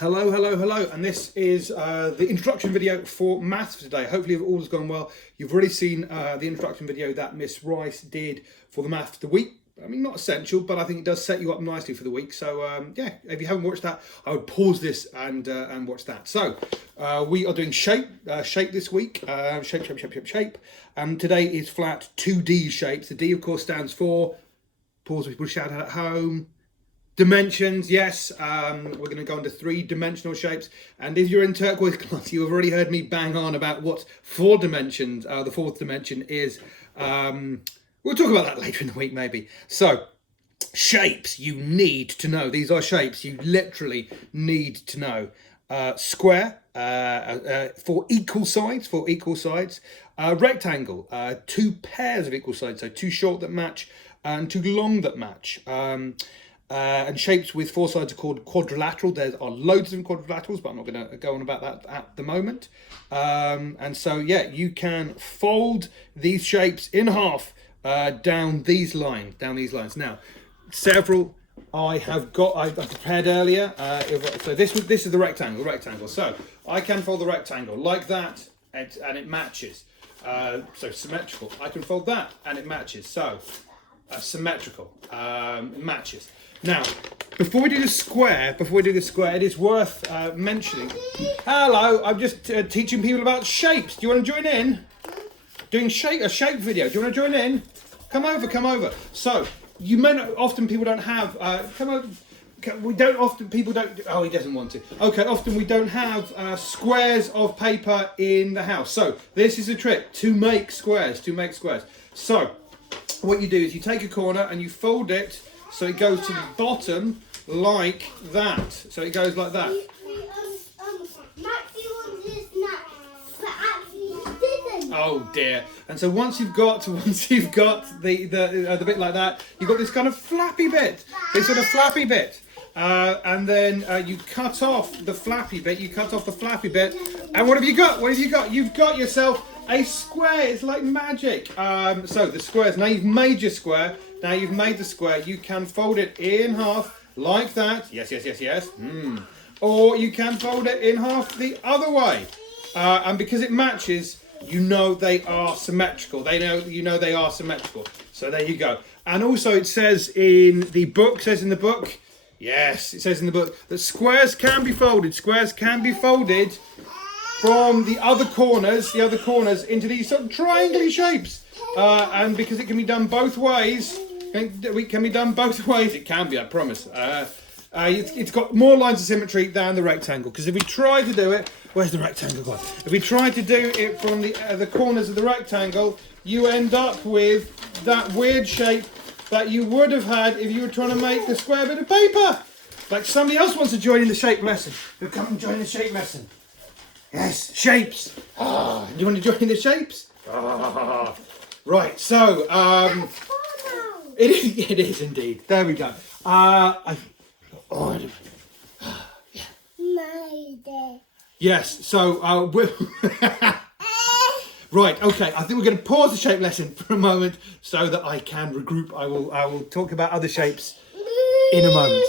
Hello, hello, hello, and this is the introduction video for maths for today. Hopefully all has gone well. You've already seen the introduction video that Miss Rice did for the maths of the week. I mean, not essential, but I think it does set you up nicely for the week. So yeah, if you haven't watched that, I would pause this and watch that. So we are doing shape this week. Shape. Today is flat 2D shapes. The D, of course, stands for, pause, people shout out at home. Dimensions, yes. We're going to go into three-dimensional shapes. And if you're in turquoise class, you've already heard me bang on about what four dimensions, the fourth dimension is. We'll talk about that later in the week, maybe. So, shapes you need to know. These are shapes you literally need to know. Square, for equal sides, rectangle, two pairs of equal sides, so two short that match and two long that match. And shapes with four sides are called quadrilateral. There are loads of quadrilaterals, but I'm not going to go on about that at the moment. And so, yeah, you can fold these shapes in half down these lines. Now, several I've prepared earlier. So this is the rectangle. So I can fold the rectangle like that, and it matches. So symmetrical. I can fold that, and it matches. So symmetrical. It matches. Now, before we do the square, it is worth mentioning. Hello, I'm just teaching people about shapes. Do you want to join in? Doing a shape video. Do you want to join in? Come over. So, you may not, often people don't have, oh, he doesn't want to. Okay, often we don't have squares of paper in the house. So, this is a trick to make squares, So, what you do is you take a corner and you fold it so it goes to the bottom like that. So it goes like that. Oh dear! And so once you've got the bit like that, you've got this kind of flappy bit, and then you cut off the flappy bit. And what have you got? You've got yourself a square. It's like magic. So the squares. Now you've made your square. You can fold it in half like that. Yes. Or you can fold it in half the other way. And because it matches, you know they are symmetrical. They are symmetrical. So there you go. And also it says in the book, yes, it says in the book that squares can be folded. From the other corners into these sort of triangle shapes. And because it can be done both ways, it can be, I promise. It's got more lines of symmetry than the rectangle. Because if we try to do it, where's the rectangle gone? If we try to do it from the corners of the rectangle, you end up with that weird shape that you would have had if you were trying to make the square bit of paper. Like somebody else wants to join in the shape lesson. Who come and join the shape lesson? Yes, shapes. Do you want to join the shapes? Right, so it is indeed. There we go. Yes. So right. Okay. I think we're going to pause the shape lesson for a moment so that I can regroup. I will talk about other shapes in a moment.